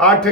8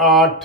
8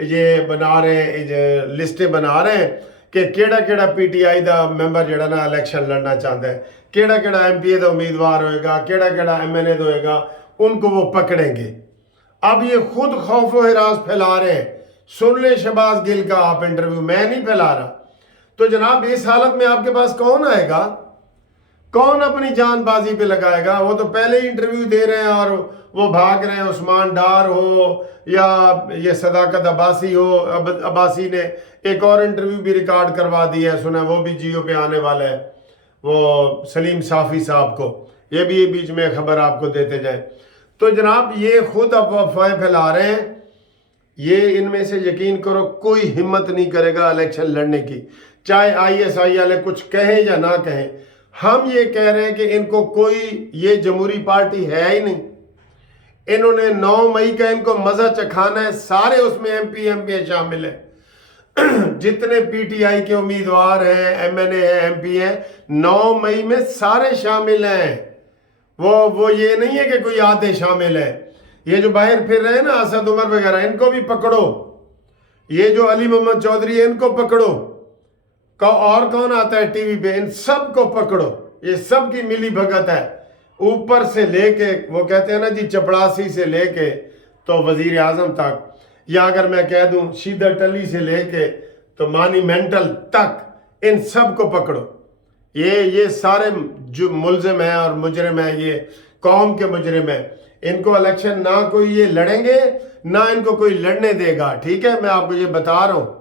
یہ بنا رہے ہیں، یہ لسٹیں بنا رہے ہیں کہ کیڑا کیڑا پی ٹی آئی دا ممبر جڑا نا الیکشن لڑنا چاہتا ہے، کیڑا کیڑا ایم پی اے دا امیدوار ہوئے گا، کیڑا کیڑا ایم این اے دا ہوئے گا، ان کو وہ پکڑیں گے۔ اب یہ خود خوف و ہراس پھیلا رہے ہیں۔ سن لیں شہباز گل کا آپ انٹرویو، میں نہیں پھیلا رہا۔ تو جناب اس حالت میں آپ کے پاس کون آئے گا؟ کون اپنی جان بازی پہ لگائے گا؟ وہ تو پہلے ہی انٹرویو دے رہے ہیں اور وہ بھاگ رہے ہیں۔ عثمان ڈار ہو یا یہ صداقت عباسی ہو، عباسی نے ایک اور انٹرویو بھی ریکارڈ کروا دیا ہے، سنا وہ بھی جیو پہ آنے والا ہے، وہ سلیم صافی صاحب کو، یہ بھی بیچ میں خبر آپ کو دیتے جائیں۔ تو جناب یہ خود افواہیں پھیلا رہے ہیں۔ یہ ان میں سے یقین کرو کوئی ہمت نہیں کرے گا الیکشن لڑنے کی، چاہے آئی ایس آئی والے کچھ کہیں یا نہ کہیں۔ ہم یہ کہہ رہے ہیں کہ ان کو کوئی یہ جمہوری پارٹی ہے ہی نہیں۔ انہوں نے 9 مئی کا ان کو مزہ چکھانا ہے، سارے اس میں ایم پی شامل ہیں، جتنے پی ٹی آئی کے امیدوار ہیں، ایم این اے ہیں، ایم پی ہیں، 9 مئی میں سارے شامل ہیں۔ وہ یہ نہیں ہے کہ کوئی آدھے شامل ہے۔ یہ جو باہر پھر رہے ہیں نا اسد عمر وغیرہ، ان کو بھی پکڑو۔ یہ جو علی محمد چودھری ہے ان کو پکڑو۔ اور کون آتا ہے ٹی وی پہ، ان سب کو پکڑو۔ یہ سب کی ملی بھگت ہے، اوپر سے لے کے، وہ کہتے ہیں نا جی چپڑاسی سے لے کے تو وزیر اعظم تک، یا اگر میں کہہ دوں شیدر ٹلی سے لے کے تو مانیمنٹل تک، ان سب کو پکڑو۔ یہ سارے جو ملزم ہیں اور مجرم ہیں، یہ قوم کے مجرم ہیں۔ ان کو الیکشن نہ کوئی یہ لڑیں گے، نہ ان کو کوئی لڑنے دے گا۔ ٹھیک ہے، میں آپ کو یہ بتا رہا ہوں۔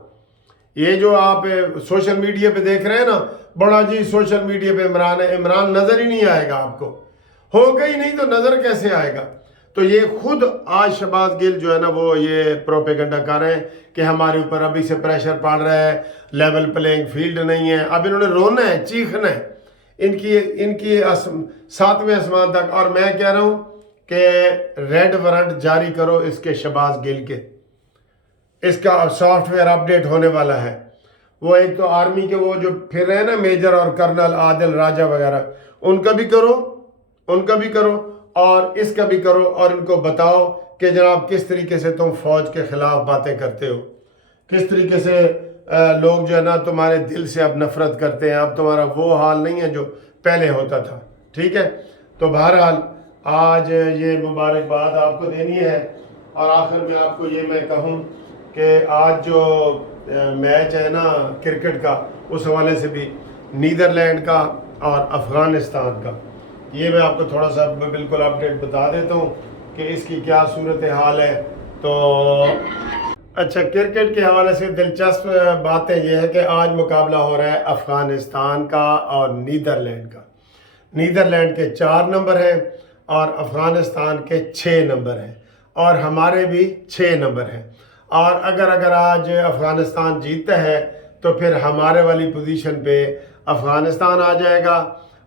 یہ جو آپ سوشل میڈیا پہ دیکھ رہے ہیں نا، بڑا جی سوشل میڈیا پہ عمران ہے، عمران نظر ہی نہیں آئے گا آپ کو، ہوگا ہی نہیں تو نظر کیسے آئے گا؟ تو یہ خود آج شہباز گل جو ہے نا وہ یہ پروپیگنڈا کر رہے ہیں کہ ہمارے اوپر ابھی سے پریشر پڑ رہا ہے، لیول پلینگ فیلڈ نہیں ہے۔ اب انہوں نے رونا ہے، چیخنا ہے، ان کی 7ویں آسمان تک۔ اور میں کہہ رہا ہوں کہ ریڈ وارنٹ جاری کرو اس کے شہباز گل کے، اس کا سافٹ ویئر اپڈیٹ ہونے والا ہے۔ وہ ایک تو آرمی کے وہ جو پھر رہے ہیں نا میجر اور کرنل عادل راجہ وغیرہ، ان کا بھی کرو اور اس کا بھی کرو، اور ان کو بتاؤ کہ جناب کس طریقے سے تم فوج کے خلاف باتیں کرتے ہو، کس طریقے سے لوگ جو ہے نا تمہارے دل سے اب نفرت کرتے ہیں۔ اب تمہارا وہ حال نہیں ہے جو پہلے ہوتا تھا۔ ٹھیک ہے، تو بہرحال آج یہ مبارکباد آپ کو دینی ہے۔ اور آخر میں آپ کو یہ میں کہوں کہ آج جو میچ ہے نا کرکٹ کا، اس حوالے سے بھی نیدرلینڈ کا اور افغانستان کا، یہ میں آپ کو تھوڑا سا بالکل اپڈیٹ بتا دیتا ہوں کہ اس کی کیا صورتحال ہے۔ تو اچھا، کرکٹ کے حوالے سے دلچسپ باتیں یہ ہے کہ آج مقابلہ ہو رہا ہے افغانستان کا اور نیدرلینڈ کا۔ نیدرلینڈ کے 4 نمبر ہیں اور افغانستان کے 6 نمبر ہیں، اور ہمارے بھی 6 نمبر ہیں۔ اور اگر آج افغانستان جیتتا ہے تو پھر ہمارے والی پوزیشن پہ افغانستان آ جائے گا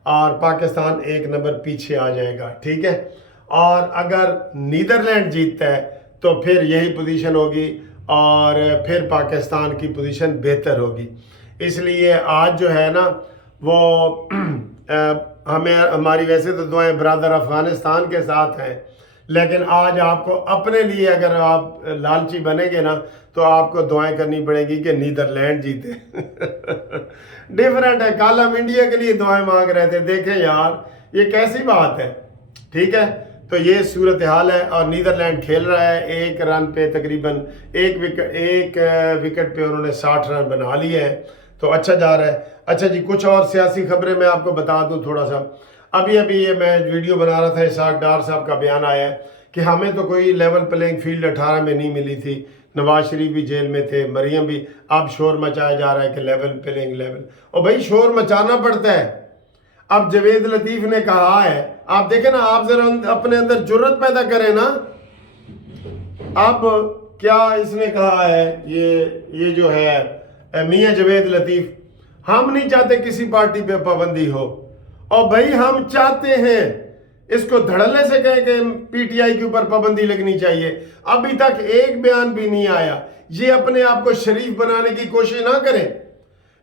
اور پاکستان 1 نمبر پیچھے آ جائے گا۔ ٹھیک ہے، اور اگر نیدرلینڈ جیتتا ہے تو پھر یہی پوزیشن ہوگی اور پھر پاکستان کی پوزیشن بہتر ہوگی۔ اس لیے آج جو ہے نا وہ ہماری ویسے تو دعائیں برادر افغانستان کے ساتھ ہیں، لیکن آج آپ کو اپنے لیے اگر آپ لالچی بنیں گے نا تو آپ کو دعائیں کرنی پڑیں گی کہ نیدرلینڈ جیتے۔ ڈیفرنٹ ہے، کل ہم انڈیا کے لیے دعائیں مانگ رہے تھے، دیکھیں یار یہ کیسی بات ہے۔ ٹھیک ہے، تو یہ صورتحال ہے، اور نیدرلینڈ کھیل رہا ہے 1 رن پہ، تقریباً 1 وکٹ پہ انہوں نے 60 رن بنا لیے ہیں، تو اچھا جا رہا ہے۔ اچھا جی، کچھ اور سیاسی خبریں میں آپ کو بتا دوں تھوڑا سا۔ ابھی یہ میں ویڈیو بنا رہا تھا، اسحاق ڈار صاحب کا بیان آیا ہے کہ ہمیں تو کوئی لیول پلینگ فیلڈ 18 میں نہیں ملی تھی، نواز شریف بھی جیل میں تھے، مریم بھی، اب شور مچایا جا رہا ہے کہ لیول پلینگ اور بھائی شور مچانا پڑتا ہے۔ اب جوید لطیف نے کہا ہے، آپ دیکھیں نا، آپ ذرا اپنے اندر جرت پیدا کریں نا۔ اب کیا اس نے کہا ہے، یہ جو ہے میاں جوید لطیف، ہم نہیں چاہتے کسی پارٹی پہ پابندی ہو، اور بھائی ہم چاہتے ہیں، اس کو دھڑلے سے کہیں کہ پی ٹی آئی کے اوپر پابندی لگنی چاہیے۔ ابھی تک ایک بیان بھی نہیں آیا۔ یہ اپنے آپ کو شریف بنانے کی کوشش نہ کریں۔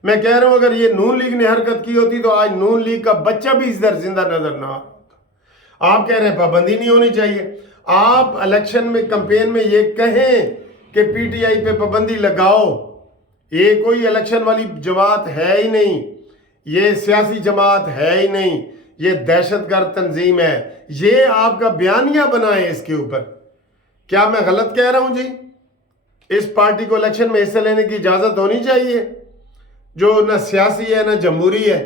میں کہہ رہا ہوں اگر یہ نون لیگ نے حرکت کی ہوتی تو آج نون لیگ کا بچہ بھی ادھر زندہ نظر نہ آتا۔ آپ کہہ رہے ہیں پابندی نہیں ہونی چاہیے۔ آپ الیکشن میں، کمپین میں یہ کہیں کہ پی ٹی آئی پہ پابندی لگاؤ. یہ کوئی الیکشن والی جماعت ہے ہی نہیں، یہ سیاسی جماعت ہے ہی نہیں، یہ دہشت گرد تنظیم ہے. یہ آپ کا بیانیہ بنائیں اس کے اوپر. کیا میں غلط کہہ رہا ہوں جی؟ اس پارٹی کو الیکشن میں حصہ لینے کی اجازت ہونی چاہیے، جو نہ سیاسی ہے نہ جمہوری ہے،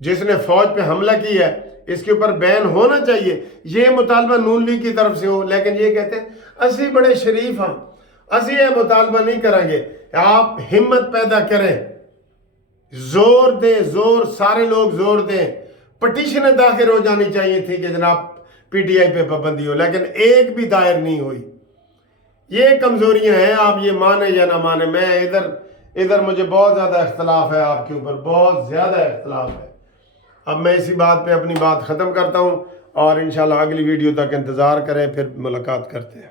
جس نے فوج پہ حملہ کیا ہے. اس کے اوپر بین ہونا چاہیے. یہ مطالبہ نون لیگ کی طرف سے ہو، لیکن یہ کہتے ہیں اسی بڑے شریف ہم، اسی یہ مطالبہ نہیں کریں گے. آپ ہمت پیدا کریں، زور دیں، زور سارے لوگ زور دیں. پٹیشنیں داخل ہو جانی چاہیے تھی کہ جناب پی ٹی آئی پہ پابندی ہو، لیکن ایک بھی دائر نہیں ہوئی. یہ کمزوریاں ہیں، آپ یہ مانیں یا نہ مانیں. میں ادھر مجھے بہت زیادہ اختلاف ہے آپ کے اوپر، بہت زیادہ اختلاف ہے. اب میں اسی بات پہ اپنی بات ختم کرتا ہوں، اور انشاءاللہ اگلی ویڈیو تک انتظار کریں، پھر ملاقات کرتے ہیں.